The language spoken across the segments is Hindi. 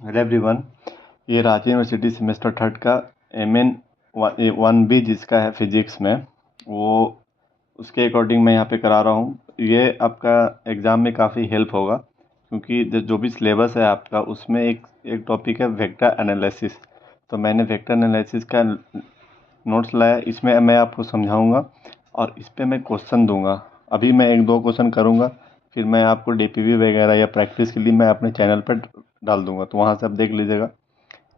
Hello everyone. ये रांची यूनिवर्सिटी सेमेस्टर थर्ड का MN 1B जिसका है फिजिक्स में, वो उसके अकॉर्डिंग मैं यहाँ पे करा रहा हूँ। ये आपका एग्ज़ाम में काफ़ी हेल्प होगा, क्योंकि जो भी सिलेबस है आपका उसमें एक टॉपिक है वेक्टर एनालिसिस। तो मैंने वेक्टर एनालिसिस का नोट्स लाया, इसमें मैं आपको समझाऊंगा और इस पे मैं क्वेश्चन दूंगा। अभी मैं एक दो क्वेश्चन करूंगा, फिर मैं आपको DPV वगैरह या प्रैक्टिस के लिए मैं अपने चैनल पर डाल दूंगा, तो वहाँ से आप देख लीजिएगा।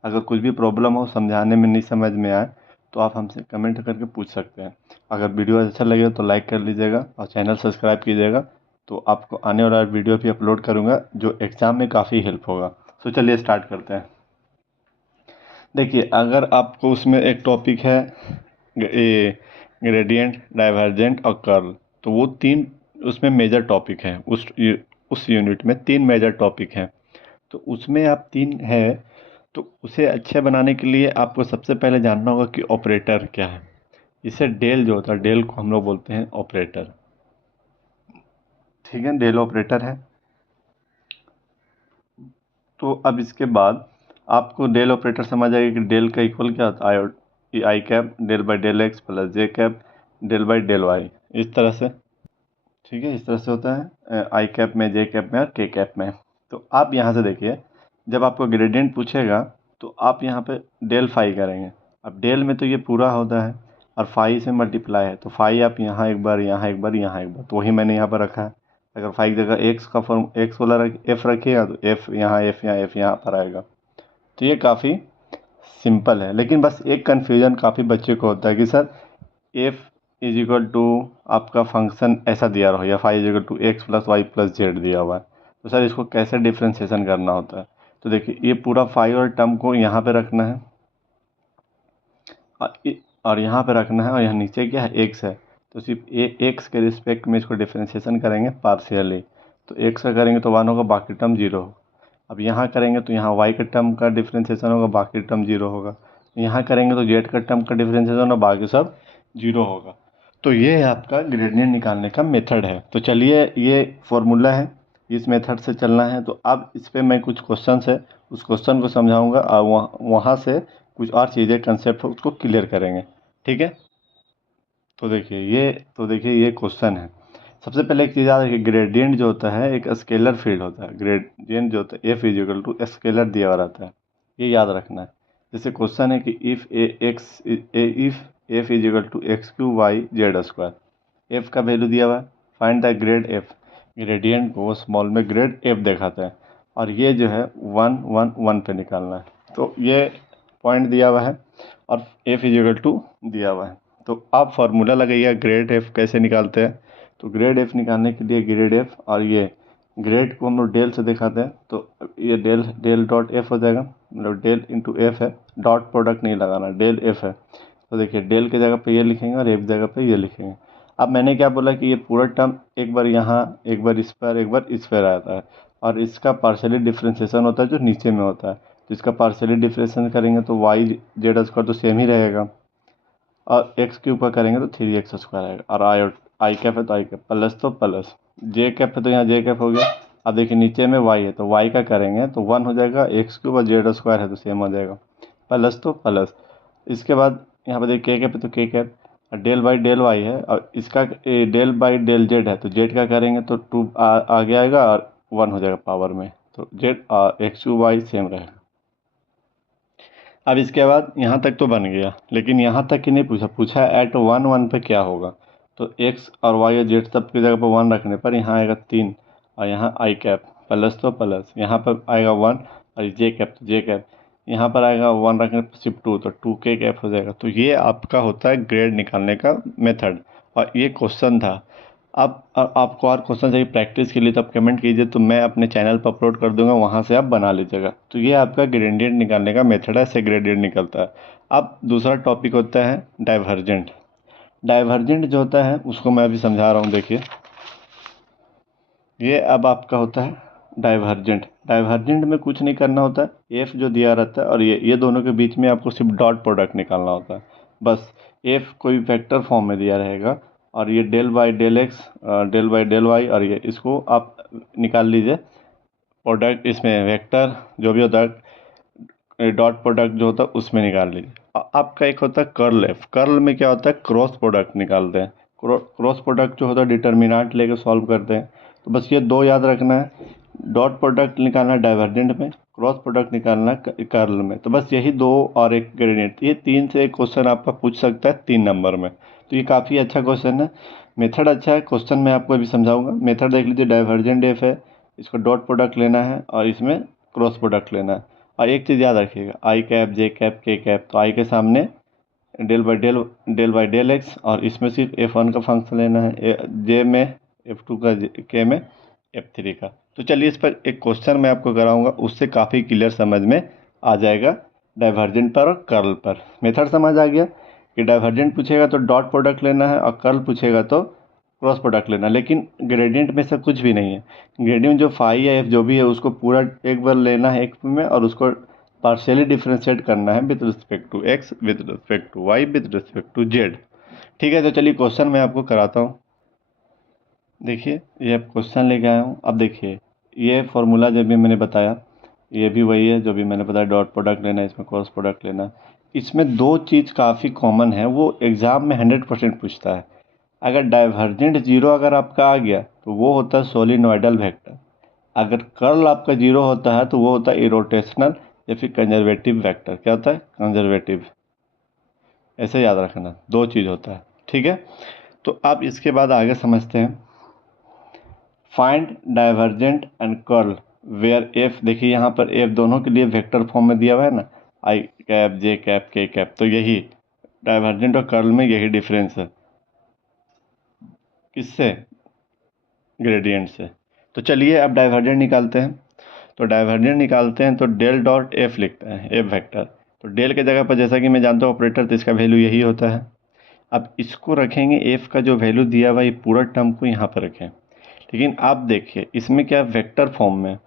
अगर कुछ भी प्रॉब्लम हो, समझाने में नहीं समझ में आए, तो आप हमसे कमेंट करके पूछ सकते हैं। अगर वीडियो अच्छा लगे तो लाइक कर लीजिएगा और चैनल सब्सक्राइब कीजिएगा, तो आपको आने वाला वीडियो भी अपलोड करूँगा जो एग्ज़ाम में काफ़ी हेल्प होगा। तो चलिए स्टार्ट करते हैं। देखिए, अगर आपको उसमें एक टॉपिक है ये ग्रेडियंट, डाइवर्जेंट और कर्ल, तो वो तीन उसमें मेजर टॉपिक हैं। उस यूनिट में तीन मेजर टॉपिक हैं। तो उसमें आप तीन है, तो उसे अच्छे बनाने के लिए आपको सबसे पहले जानना होगा कि ऑपरेटर क्या है। इसे डेल जो होता है, डेल को हम लोग बोलते हैं ऑपरेटर। ठीक है, डेल ऑपरेटर है। तो अब इसके बाद आपको डेल ऑपरेटर समझ आएगा कि डेल का इक्वल क्या होता है, I cap del by del X plus J cap del by del Y, इस तरह से। ठीक है, इस तरह से होता है आई कैप में, जे कैप में और के कैप में। तो आप यहाँ से देखिए, जब आपको ग्रेडियंट पूछेगा तो आप यहाँ पे डेल फाई करेंगे। अब डेल में तो ये पूरा होता है और फाई से मल्टीप्लाई है, तो फाई आप यहाँ एक बार, यहाँ एक बार, यहाँ एक बार, तो वही मैंने यहाँ पर रखा है। अगर फाई की जगह एक्स का फॉर्म, एक्स वाला एफ रखिएगा तो एफ यहाँ, एफ यहाँ, एफ यहाँ पर आएगा। तो ये काफ़ी सिंपल है, लेकिन बस एक कन्फ्यूजन काफ़ी बच्चे को होता है कि sir f is equal to आपका फंक्शन ऐसा दिया रहा हो या five is equal to x plus y plus z दिया हुआ है, तो सर इसको कैसे डिफ्रेंशिएशन करना होता है। तो देखिए, ये पूरा फाइव और टर्म को यहाँ पे रखना है और यहाँ पे रखना है, और यहाँ नीचे क्या है, एक्स है। तो सिर्फ एक्स के रिस्पेक्ट में इसको डिफ्रेंशिएशन करेंगे पार्शियली। तो एक्स का करेंगे तो वन होगा, बाकी टर्म जीरो होगा। अब यहाँ करेंगे तो यहाँ वाई का टर्म का डिफ्रेंशिएशन होगा, बाकी टर्म जीरो होगा। यहाँ करेंगे तो जेड का टर्म का डिफ्रेंशिएशन होगा, बाकी सब जीरो होगा। तो ये है आपका ग्रेडियंट निकालने का मेथड है। तो चलिए, ये फॉर्मूला है, इस मेथड से चलना है। तो अब इस पे मैं कुछ क्वेश्चन है, उस क्वेश्चन को समझाऊंगा और वहाँ से कुछ और चीज़ें कंसेप्ट उसको क्लियर करेंगे। ठीक है, तो देखिए ये क्वेश्चन है। सबसे पहले एक चीज़ याद रखिए, ग्रेडियंट जो होता है एक स्केलर फील्ड होता है। ग्रेडियंट जो होता है f is equal to scalar दिया हुआ रहता है, ये याद रखना है। जैसे क्वेश्चन है कि if f is equal to x q y z square, f का वैल्यू दिया हुआ है, find the grad f. Gradient को स्मॉल में ग्रेड एफ दिखाते हैं, और ये जो है वन वन वन पे निकालना है। तो ये पॉइंट दिया हुआ है और एफ इज इक्वल टू दिया हुआ है। तो आप फार्मूला लगाइए ग्रेड एफ कैसे निकालते हैं। तो ग्रेड एफ निकालने के लिए ग्रेड एफ और ये ग्रेड को हम लोग डेल से दिखाते हैं, तो ये डेल डेल डॉट एफ हो जाएगा, मतलब डेल इंटू एफ है, डॉट प्रोडक्ट नहीं लगाना, डेल एफ है। तो देखिए, डेल की जगह पे ये लिखेंगे और एफ जगह पे ये लिखेंगे। अब मैंने क्या बोला कि ये पूरा टर्म एक बार यहाँ, एक बार इस पर, एक बार इस पर आता है, और इसका पार्शियली डिफ्रेंशिएशन होता है जो नीचे में होता है। तो इसका पार्शियली डिफ्रेंशिएशन करेंगे तो वाई जेड स्क्वायर तो सेम ही रहेगा, और एक्स के ऊपर करेंगे तो थ्री एक्स स्क्वायर आएगा, और आई कैप है तो आई कैप, प्लस तो प्लस, जे कैप है तो यहाँ जे कैप हो गया। अब देखिए नीचे में वाई है तो वाई का करेंगे तो वन हो जाएगा, एक्स के ऊपर जेड स्क्वायर है तो सेम हो जाएगा, प्लस तो प्लस। इसके बाद यहाँ पर देखिए के कैप है तो के कैप, और डेल बाई डेल वाई है, और इसका डेल बाई डेल जेड है तो जेड का करेंगे तो टू आगे आएगा और वन हो जाएगा पावर में, तो z x to y same रहेगा। अब इसके बाद यहाँ तक तो बन गया, लेकिन यहाँ तक ही नहीं पूछा, पूछा एट वन वन पे क्या होगा। तो एक्स और वाई और जेड सब की जगह पर वन रखने पर यहाँ आएगा तीन, और यहाँ आई कैप, प्लस तो प्लस, यहाँ पर आएगा वन, और जे कैप तो जे कैप, यहाँ पर आएगा वन रखने पर सिर्फ टू, तो टू के कैप हो जाएगा। तो ये आपका होता है ग्रेड निकालने का मेथड, और ये क्वेश्चन था। अब आपको और क्वेश्चन चाहिए प्रैक्टिस के लिए तो आप कमेंट कीजिए, तो मैं अपने चैनल पर अपलोड कर दूंगा, वहाँ से आप बना लीजिएगा। तो ये आपका ग्रेडियंट निकालने का मेथड है, ऐसे ग्रेडियंट निकलता है। अब दूसरा टॉपिक होता है डाइवर्जेंट। डाइवर्जेंट जो होता है उसको मैं अभी समझा रहा हूँ, देखिए। ये अब आपका होता है डाइवर्जेंट। डाइवर्जेंट में कुछ नहीं करना होता है, एफ जो दिया रहता है और ये दोनों के बीच में आपको सिर्फ डॉट प्रोडक्ट निकालना होता है बस। एफ कोई वेक्टर फॉर्म में दिया रहेगा, और ये del by del x, del by del y, और ये इसको आप निकाल लीजिए प्रोडक्ट इसमें वेक्टर जो भी होता है डॉट प्रोडक्ट जो होता है उसमें निकाल लीजिए। आपका एक होता है कर्ल एफ, कर्ल में क्या होता है क्रॉस प्रोडक्ट निकालते हैं। क्रॉस प्रोडक्ट जो होता है डिटर्मिनेंट लेके सॉल्व करते हैं। तो बस ये दो याद रखना है, डॉट प्रोडक्ट निकालना है डाइवर्जेंट में, क्रॉस प्रोडक्ट निकालना है कर्ल में। तो बस यही दो और एक ग्रेडियंट, ये तीन से एक क्वेश्चन आपका पूछ सकता है 3 नंबर में। तो ये काफ़ी अच्छा क्वेश्चन है। मेथड अच्छा है, क्वेश्चन मैं आपको अभी समझाऊंगा। मेथड देख लीजिए, डाइवर्जेंट एफ है, इसको डॉट प्रोडक्ट लेना है और इसमें क्रॉस प्रोडक्ट लेना है। और एक चीज़ याद रखिएगा, आई cap j cap k cap, तो आई के सामने डेल बाई डेल एक्स, और इसमें सिर्फ F1 का फंक्शन लेना है, जे में F2 का, के में F3 का। तो चलिए इस पर एक क्वेश्चन मैं आपको कराऊंगा, उससे काफ़ी क्लियर समझ में आ जाएगा डाइवर्जेंट पर और कर्ल पर। मेथड समझ आ गया कि डाइवर्जेंट पूछेगा तो डॉट प्रोडक्ट लेना है और कर्ल पूछेगा तो क्रॉस प्रोडक्ट लेना। लेकिन ग्रेडियंट में से कुछ भी नहीं है। ग्रेडियंट जो फाई या एफ जो भी है उसको पूरा एक बार लेना है एक में, और उसको पार्शियली डिफ्रेंशिएट करना है with respect to x, with respect to y, with respect to z. ठीक है, तो चलिए क्वेश्चन मैं आपको कराता हूँ। देखिए ये क्वेश्चन लेके आया हूँ। अब देखिए ये फॉर्मूला जब भी मैंने बताया, ये भी वही है जो भी मैंने बताया, डॉट प्रोडक्ट लेना है, इसमें क्रॉस प्रोडक्ट लेना है। इसमें दो चीज़ काफ़ी कॉमन है, वो एग्ज़ाम में 100% पूछता है। अगर डाइवर्जेंट जीरो अगर आपका आ गया तो वो होता है सोलिनॉइडल वेक्टर। अगर कर्ल आपका जीरो होता है तो वो होता है इरोटेशनल या फिर कंजर्वेटिव वेक्टर। क्या होता है? कंजर्वेटिव। ऐसे याद रखना, दो चीज़ होता है। ठीक है, तो आप इसके बाद आगे समझते हैं। Find divergent and curl where f, देखिए यहाँ पर एफ दोनों के लिए वेक्टर फॉर्म में दिया हुआ है ना, आई cap j cap k cap. तो यही डाइवर्जेंट और कर्ल में यही डिफरेंस है। किससे? ग्रेडियंट से। तो चलिए अब डाइवर्जेंट निकालते हैं। तो डाइवर्जेंट निकालते हैं तो डेल डॉट एफ लिखते हैं, एफ वेक्टर। तो डेल के जगह पर जैसा कि मैं जानता हूँ ऑपरेटर, तो इसका वैल्यू यही होता है। अब इसको रखेंगे, एफ का जो वैल्यू दिया हुआ है ये पूरा टर्म को यहाँ पर रखें। लेकिन आप देखिए इसमें क्या वेक्टर फॉर्म में,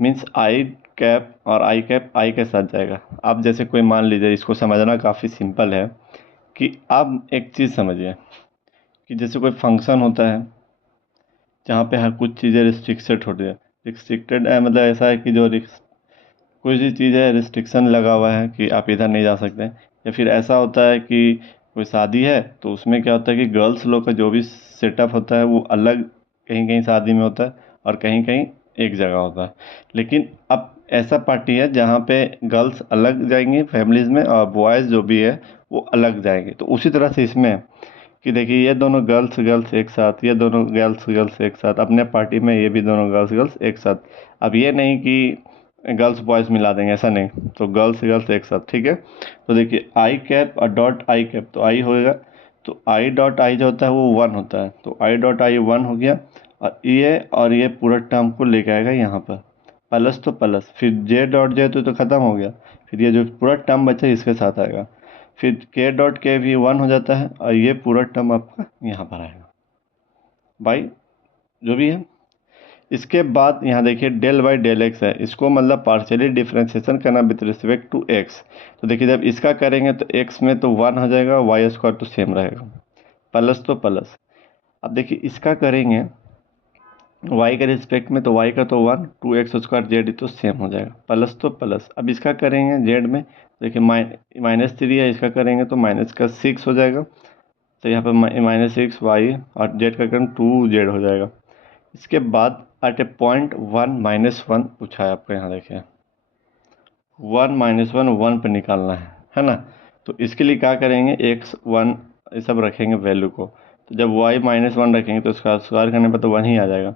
मीन्स आई कैप और आई कैप आई के साथ जाएगा। आप जैसे कोई मान लीजिए, इसको समझना काफ़ी सिंपल है कि आप एक चीज़ समझिए कि जैसे कोई फंक्शन होता है जहाँ पे हर कुछ चीज़ें रिस्ट्रिक्टेड होती है। रिस्ट्रिक्टेड है मतलब ऐसा है कि जो कोई सी चीज़ है रिस्ट्रिक्शन लगा हुआ है कि आप इधर नहीं जा सकते। या फिर ऐसा होता है कि कोई शादी है तो उसमें क्या होता है कि गर्ल्स लोग का जो भी सेटअप होता है वो अलग कहीं कहीं शादी में होता है और कहीं कहीं एक जगह होता है। लेकिन अब ऐसा पार्टी है जहाँ पे गर्ल्स अलग जाएंगी फैमिलीज़ में और बॉयज़ जो भी है वो अलग जाएंगे। तो उसी तरह से इसमें है कि देखिए ये दोनों गर्ल्स गर्ल्स एक साथ, ये दोनों गर्ल्स गर्ल्स एक साथ, अपने पार्टी में ये भी दोनों गर्ल्स गर्ल्स एक साथ। अब ये नहीं कि गर्ल्स बॉयज़ मिला देंगे, ऐसा नहीं। तो गर्ल्स गर्ल्स एक साथ। ठीक है, तो देखिए आई कैप और डॉट आई कैप, तो आई होएगा, तो आई डॉट आई जो होता है वो 1 होता है, तो आई डॉट आई 1 हो गया। और ये पूरा टर्म को लेके आएगा यहाँ पर, प्लस तो प्लस, फिर जे डॉट जे तो ख़त्म हो गया, फिर ये जो पूरा टर्म बचा इसके साथ आएगा, फिर के डॉट के भी 1 हो जाता है और ये पूरा टर्म आपका यहाँ पर आएगा बाई जो भी है। इसके बाद यहाँ देखिए डेल बाई डेल एक्स है, इसको मतलब पार्शियली डिफ्रेंशिएशन करना विद रिस्पेक्ट टू एक्स। तो देखिए जब इसका करेंगे तो एक्स में तो 1 हो जाएगा, वाई स्क्वायर तो सेम रहेगा, प्लस तो प्लस। अब देखिए इसका करेंगे वाई के रिस्पेक्ट में, तो वाई का तो 1, 2x² जेड तो सेम हो जाएगा, प्लस तो प्लस। अब इसका करेंगे जेड में, देखिए -3 है, इसका करेंगे तो माइनस का 6 हो जाएगा। तो यहाँ पर -6 वाई और जेड का करेंगे 2z हो जाएगा। इसके बाद एट ए पॉइंट 1 -1 पूछा है आपको, यहाँ देखिए 1 -1 1 पे निकालना है ना। तो इसके लिए क्या करेंगे, x 1 ये सब रखेंगे वैल्यू को। तो जब y -1 रखेंगे तो उसका स्क्वायर करने पर तो 1 ही आ जाएगा।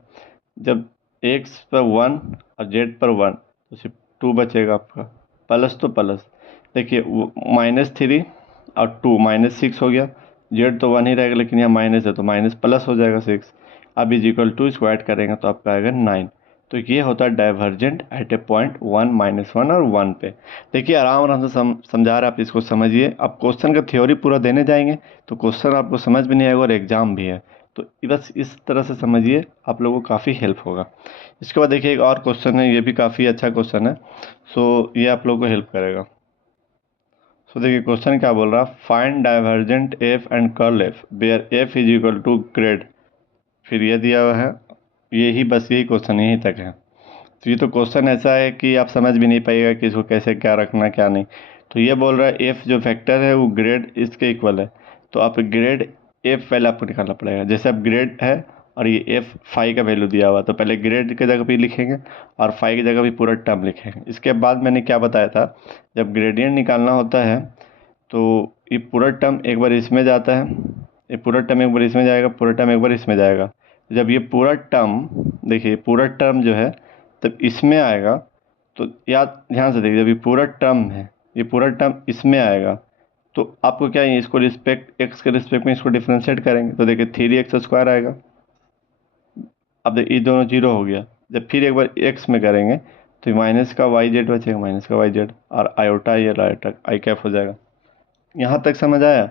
जब x पर 1 और z पर 1 तो सिर्फ 2 बचेगा आपका, प्लस तो प्लस। देखिए -3 और 2 -6 हो गया, z तो 1 ही रहेगा लेकिन यहाँ माइनस है तो माइनस प्लस हो जाएगा 6। अब इज इक्वल टू इसको ऐड करेंगे तो आपका आएगा 9। तो ये होता है डाइवर्जेंट एट ए पॉइंट 1 -1 और 1 पे। देखिए आराम आराम से समझा रहे, आप इसको समझिए। अब क्वेश्चन का थ्योरी पूरा देने जाएंगे तो क्वेश्चन आपको समझ भी नहीं आएगा और एग्जाम भी है। तो बस इस तरह से समझिए, आप लोगों को काफ़ी हेल्प होगा। इसके बाद देखिए एक और क्वेश्चन है, ये भी काफ़ी अच्छा क्वेश्चन है, सो ये आप लोगों को हेल्प करेगा। सो देखिए क्वेश्चन क्या बोल रहा है, find divergent f and curl f where f is equal to grad. फिर ये दिया हुआ है, यही बस यही क्वेश्चन यहीं तक है। तो ये तो क्वेश्चन ऐसा है कि आप समझ भी नहीं पाइएगा कि इसको कैसे क्या रखना क्या नहीं। तो ये बोल रहा है एफ जो फैक्टर है वो ग्रेड इसके इक्वल है, तो आप ग्रेड एफ पहले आपको निकालना पड़ेगा। जैसे अब ग्रेड है और ये एफ फाई का वैल्यू दिया हुआ, तो पहले ग्रेड की जगह पे लिखेंगे और फाई की जगह भी पूरा टर्म लिखेंगे। इसके बाद मैंने क्या बताया था, जब ग्रेडियंट निकालना होता है तो ये पूरा टर्म एक बार इसमें जाता है, ये पूरा टर्म एक बार इसमें जाएगा, पूरा टर्म एक बार इसमें जाएगा। जब ये पूरा टर्म, देखिए पूरा टर्म जो है तब इसमें आएगा, तो याद ध्यान से देखिए, जब ये पूरा टर्म है, ये पूरा टर्म इसमें आएगा, तो आपको क्या है, इसको रिस्पेक्ट एक्स के रिस्पेक्ट में इसको डिफ्रेंशिएट करेंगे, तो देखिए 3x² आएगा। अब देखिए ये दोनों जीरो हो गया। जब फिर एक बार एक्स में करेंगे तो माइनस का वाई जेड बचेगा, माइनस का वाई जेड, और आयोटा ये आयोटा आई कैप हो जाएगा। यहाँ तक समझ आया?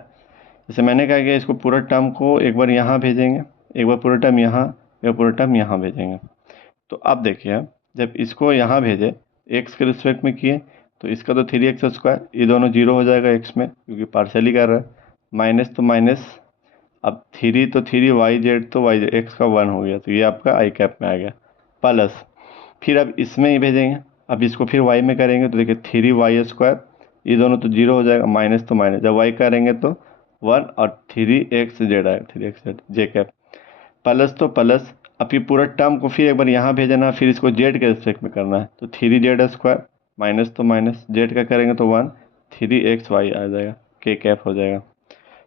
जैसे मैंने कहा कि इसको पूरा टर्म को एक बार यहाँ भेजेंगे, एक बार पूरा टर्म यहाँ, एक बार पूरा टर्म यहाँ भेजेंगे। तो अब देखिए, अब जब इसको यहाँ भेजे एक्स के रिस्पेक्ट में किए तो इसका तो 3x², ये दोनों जीरो हो जाएगा एक्स में क्योंकि पार्सली कर रहा है, माइनस तो माइनस, अब थ्री तो थ्री, वाई जेड तो वाई जेड, एक्स का 1 हो गया, तो ये आपका आई कैप में आ गया। प्लस फिर अब इसमें ही भेजेंगे, अब इसको फिर वाई में करेंगे तो देखिए 3y², ये दोनों तो जीरो हो जाएगा, माइनस तो माइनस, जब वाई करेंगे तो 1 और 3x z आएगा, 3x जे कैप, प्लस तो प्लस। अब ये पूरा टर्म को फिर एक बार यहाँ भेजना, फिर इसको जेड के रिस्पेक्ट में करना है, तो 3z², माइनस तो माइनस, जेड का करेंगे तो 1, 3xy आ जाएगा, के कैप हो जाएगा।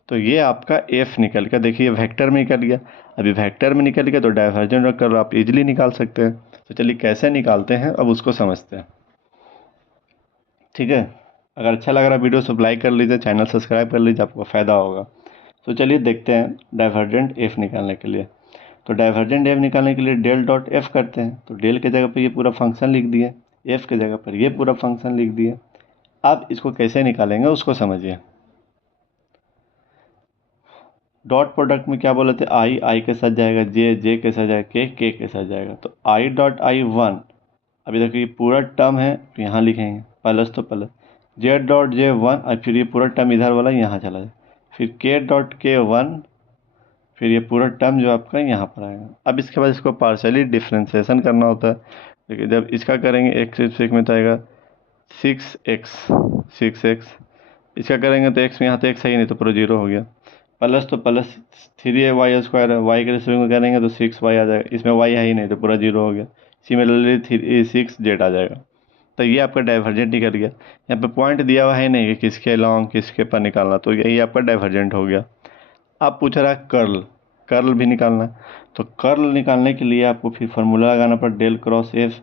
तो ये आपका एफ निकल गया। देखिए वेक्टर में निकल गया, अभी वेक्टर में निकल गया तो डाइवर्जेंट वेक्टर आप इजीली निकाल सकते हैं। तो चलिए कैसे निकालते हैं अब उसको समझते हैं, ठीक है। अगर अच्छा लग रहा है वीडियो तो लाइक कर लीजिए, चैनल सब्सक्राइब कर लीजिए, आपको फ़ायदा होगा। तो चलिए देखते हैं डाइवर्जेंट एफ निकालने के लिए। तो डाइवर्जेंट एफ निकालने के लिए डेल डॉट एफ करते हैं, तो डेल के जगह पर ये पूरा फंक्शन लिख दिए, एफ के जगह पर ये पूरा फंक्शन लिख दिए। अब इसको कैसे निकालेंगे उसको समझिए। डॉट प्रोडक्ट में क्या बोले थे, आई आई के साथ जाएगा, जे जे के साथ जाएगा, के के साथ जाएगा, तो आई डॉट आई 1, अभी देखो ये पूरा टर्म है तो यहाँ लिखेंगे प्लस तो प्लस, जेड डॉट जे 1, और फिर ये पूरा टर्म इधर वाला यहाँ चला जाए, फिर के डॉट के 1, फिर ये पूरा टर्म जो आपका यहाँ पर आएगा। अब इसके बाद इसको पार्शियली डिफ्रेंसिएशन करना होता है, देखिए जब इसका करेंगे एक्स रिस्पेक्ट में तो आएगा 6x, इसका करेंगे तो एक्स में, यहाँ तो एक्स है ही नहीं तो पूरा जीरो हो गया, प्लस तो प्लस, 3y² है, वाई के रिस्पेक्ट में करेंगे तो 6y आ जाएगा, इसमें y है ही नहीं तो पूरा जीरो हो गया, सिमिलरली 6z आ जाएगा। तो ये आपका डाइवर्जेंट निकल गया। यहाँ पे पॉइंट दिया हुआ है नहीं कि किसके लॉन्ग किसके पर निकालना, तो यही आपका डाइवर्जेंट हो गया। आप पूछ रहा है कर्ल, कर्ल भी निकालना है, तो कर्ल निकालने के लिए आपको फिर फार्मूला लगाना पड़ा डेल क्रॉस एफ।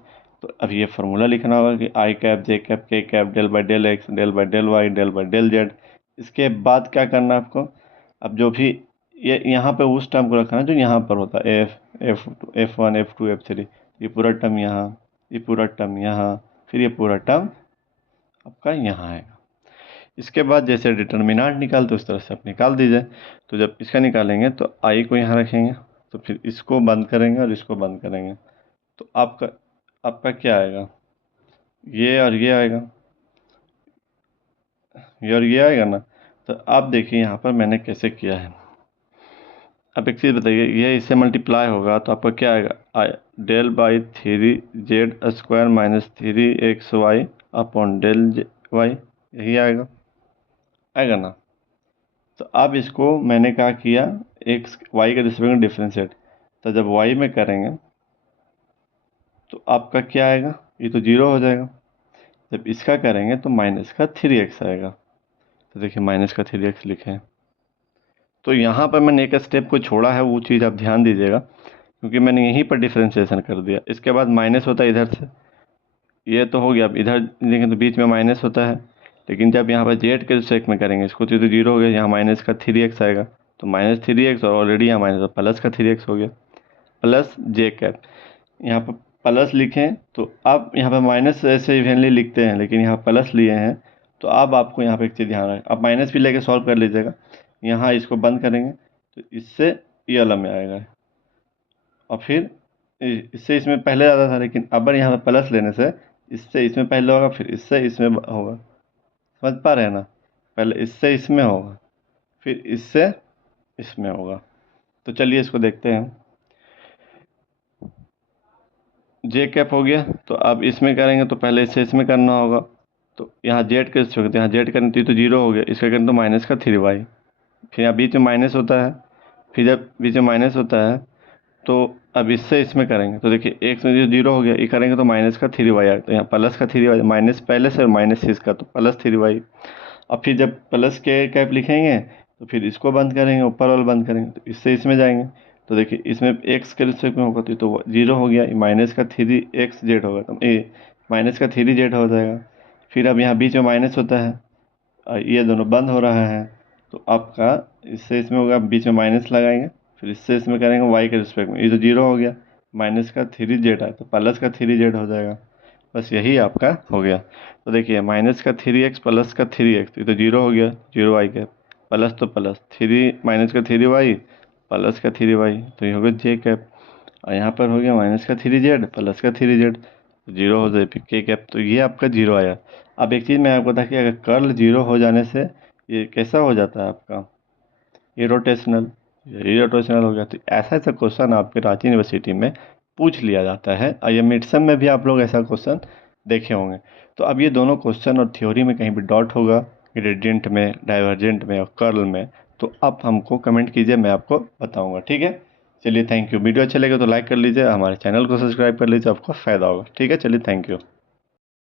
तो अब ये फार्मूला लिखना होगा कि i cap j cap k cap del by del x del by del y del by del z. इसके बाद क्या करना है आपको, अब जो भी ये यहाँ पे उस टर्म को रखना है जो यहाँ पर होता है, F1 F2 F3, ये पूरा टर्म यहाँ, ये पूरा टर्म यहाँ, फिर ये पूरा टर्म आपका यहाँ आएगा। इसके बाद जैसे डिटर्मिनेंट निकालते उस तरह से आप निकाल दीजिए। तो जब इसका निकालेंगे तो आई को यहाँ रखेंगे, तो फिर इसको बंद करेंगे और इसको बंद करेंगे, तो आपका आपका क्या आएगा, ये और ये आएगा, ये और ये आएगा ना। तो आप देखिए यहाँ पर मैंने कैसे किया है। अब एक चीज़ बताइए, ये इससे मल्टीप्लाई होगा तो आपका क्या आएगा, del by 3z² minus 3xy upon del y, यही आएगा, आएगा ना। तो अब इसको मैंने क्या किया, एक्स वाई के रिस्पेक्ट में डिफ्रेंशिएट, तो जब वाई में करेंगे तो आपका क्या आएगा, ये तो जीरो हो जाएगा, जब इसका करेंगे तो माइनस का 3x आएगा, तो देखिए माइनस का 3x लिखे हैं। तो यहाँ पर मैंने एक स्टेप को छोड़ा है, वो चीज़ आप ध्यान दीजिएगा क्योंकि मैंने यहीं पर डिफ्रेंशिएशन कर दिया। इसके बाद माइनस होता है इधर से, ये तो हो गया, अब इधर देखें तो बीच में माइनस होता है, लेकिन जब यहाँ पर जेड के रिस्पेक्ट में करेंगे इसको तो जीरो हो गया, यहाँ माइनस का 3x आएगा, तो माइनस 3x और ऑलरेडी यहाँ माइनस प्लस का 3x हो गया, प्लस जे कैप, यहाँ पर प्लस लिखें तो आप यहाँ पर माइनस ऐसे इवेंटली लिखते हैं लेकिन यहाँ प्लस लिए हैं, तो अब आपको यहाँ पर एक चीज़ ध्यान रखें, आप माइनस भी लेके सॉल्व कर लीजिएगा। यहाँ इसको बंद करेंगे तो इससे ये वाला में आएगा, और फिर इससे इसमें पहले ज़्यादा था लेकिन अब यहाँ पर प्लस लेने से इससे इसमें पहले होगा, फिर इससे इसमें होगा, समझ पा रहे हैं ना, पहले इससे इसमें होगा फिर इससे इसमें होगा। तो चलिए इसको देखते हैं। जे कैप हो गया। तो अब इसमें करेंगे तो पहले इससे इसमें करना होगा। तो यहाँ जेड के सकते, यहाँ जेड करनी थी तो जीरो हो गया, इसका करें तो माइनस का 3y। फिर यहाँ बीच में माइनस होता है, फिर जब बीच में माइनस होता है तो अब इससे इसमें करेंगे तो देखिए एक्स में जो जीरो हो गया, ये करेंगे तो माइनस का 3y आएगा। तो यहाँ प्लस का 3y, माइनस पहले से और माइनस इसका तो प्लस 3y। अब फिर जब प्लस के कैप लिखेंगे तो फिर इसको बंद करेंगे, ऊपर वाला बंद करेंगे तो इससे इसमें जाएंगे। तो देखिए इसमें एक्स के रिस्पेक्ट में होगा तो जीरो हो गया, माइनस का 3x z होगा तो ये माइनस का 3z हो जाएगा। फिर अब यहाँ बीच में माइनस होता है और ये दोनों बंद हो रहा है तो आपका इससे इसमें होगा, बीच में माइनस लगाएंगे, फिर इससे इसमें करेंगे वाई के रिस्पेक्ट में, ये तो जीरो हो गया, माइनस का 3z है तो प्लस का 3z हो जाएगा। बस यही आपका हो गया। तो देखिए माइनस का 3x प्लस का 3x, ये तो जीरो हो गया, जीरो वाई कैप, प्लस तो प्लस थ्री माइनस का 3y प्लस का 3y, तो ये हो गया जे कैप। और यहाँ पर हो गया माइनस का 3z प्लस का 3z, तो जीरो हो जाए फिर के कैप, तो ये आपका जीरो आया। अब एक चीज़ मैं आपको बता कि अगर कर्ल जीरो हो जाने से ये कैसा हो जाता है आपका इरोटेशनल, इरोटेशनल हो गया। तो ऐसा ऐसा क्वेश्चन आपके रांची यूनिवर्सिटी में पूछ लिया जाता है और ये मिड सम में भी आप लोग ऐसा क्वेश्चन देखे होंगे। तो अब ये दोनों क्वेश्चन और थ्योरी में कहीं भी डॉट होगा, ग्रेडियंट में, डाइवर्जेंट में और कर्ल में, तो आप हमको कमेंट कीजिए, मैं आपको बताऊंगा। ठीक है, चलिए थैंक यू। वीडियो अच्छा लगे तो लाइक कर लीजिए, हमारे चैनल को सब्सक्राइब कर लीजिए, आपको फ़ायदा होगा। ठीक है, चलिए थैंक यू।